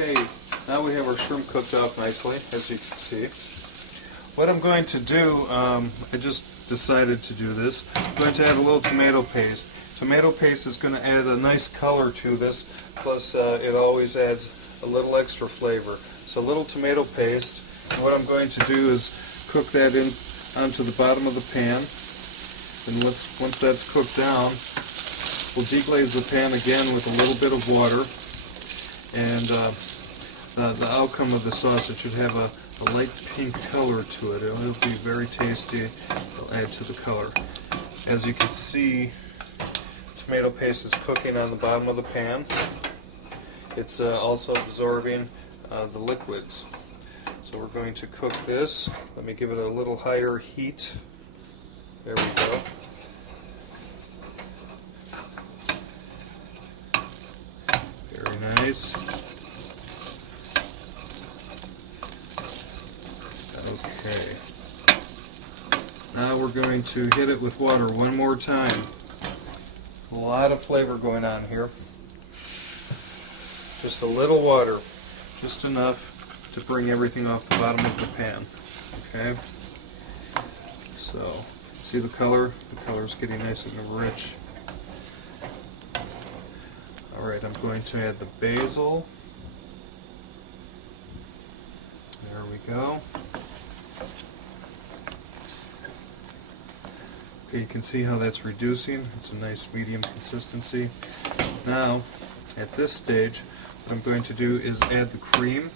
Okay, now we have our shrimp cooked up nicely, as you can see. What I'm going to do, I just decided to do this. I'm going to add a little tomato paste. Tomato paste is going to add a nice color to this, plus it always adds a little extra flavor. So a little tomato paste, and what I'm going to do is cook that in onto the bottom of the pan. And once that's cooked down, we'll deglaze the pan again with a little bit of water. And the outcome of the sauce, it should have a light pink color to it. It'll be very tasty. It'll add to the color. As you can see, tomato paste is cooking on the bottom of the pan. It's also absorbing the liquids. So we're going to cook this. Let me give it a little higher heat. There we go. Very nice. Okay. Now we're going to hit it with water one more time. A lot of flavor going on here. Just a little water. Just enough to bring everything off the bottom of the pan. Okay? So, see the color? The color's getting nice and rich. Alright, I'm going to add the basil. There we go. Okay, you can see how that's reducing. It's a nice medium consistency. Now, at this stage, what I'm going to do is add the cream,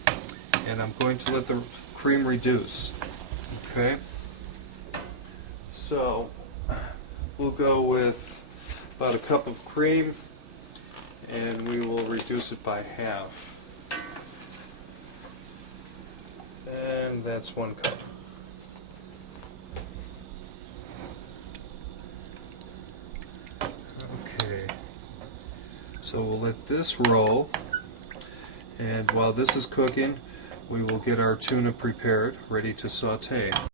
and I'm going to let the cream reduce. Okay? So, we'll go with about a cup of cream, and we will reduce it by half. And that's 1 cup. Okay, so we'll let this roll, and while this is cooking, we will get our tuna prepared, ready to saute.